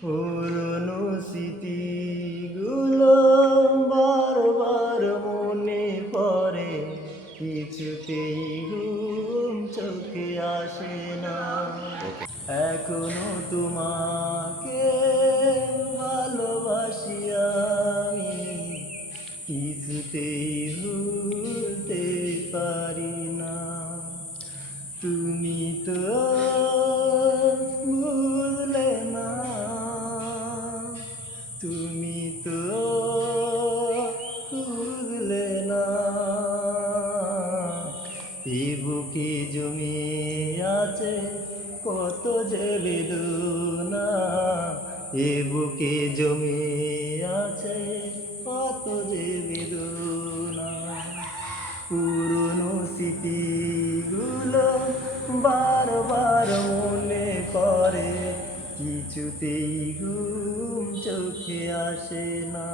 পুরনো স্মৃতিগুলো বারবার মনে পড়ে, কিছুতেই ঘুম চোখে আসে না। এখনো তোমাকে ভালোবাসি আমি, কিছুতেই ভুলতে পারি না। তুমি তো ভুললে না, তুমি তো খুঁজলে না। এ বুকে জমে আছে কত যে বেদনা, এ বুকে জমে আছে কত যে বেদনা। পুরনো স্মৃতিগুলো বারবার মনে পড়ে, কিছুতেই ঘুম চোখে আসে না।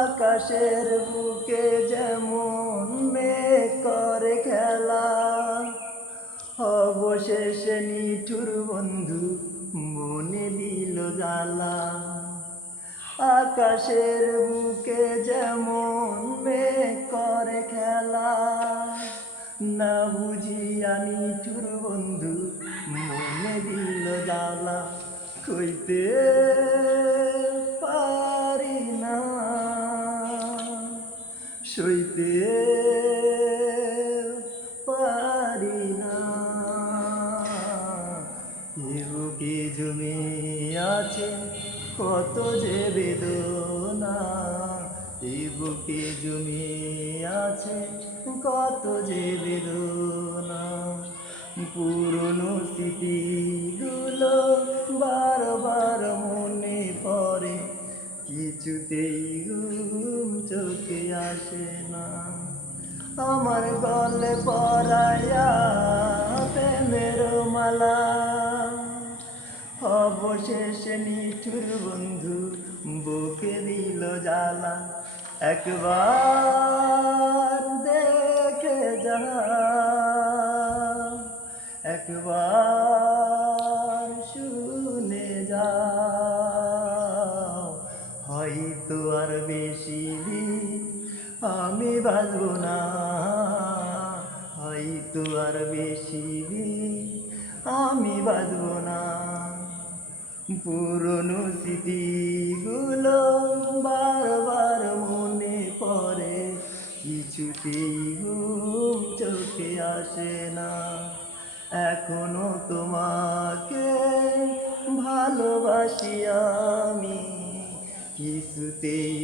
আকাশের বুকে যেমন মেঘ করে খেলা, অবশেষে নিঠুর বন্ধু মনে দিল জ্বালা। আকাশের বুকে যেমন মেঘ করে খেলা, না বুঝিয়া নিঠুর বন্ধু মনে দিল জ্বালা। কইতে পারি না, সইতে পারি না। এ বুকে জমে আছে কত যে বেদনা, এ বুকে জমে আছে কত যে বেদনা। পুরনো স্মৃতিগুলো বারবার মনে পড়ে, কিছুতেই ঘুম চোখে আসে না। আমার গলে পরাইয়া প্রেমের মালা, অবশেষে নিঠুর বন্ধু বুকে দিল জ্বালা। একবার দেখে যা, একবার শুনে যা, হয়তো আর বেশি দিন আমি বাঁচব না, হয়তো আর বেশি দিন আমি বাঁচব না। পুরনো স্মৃতিগুলো বারবার মনে পড়ে, কিছুতেই ঘুম চোখে আসে না। এখনো তোমাকে ভালোবাসি আমি, কিছুতেই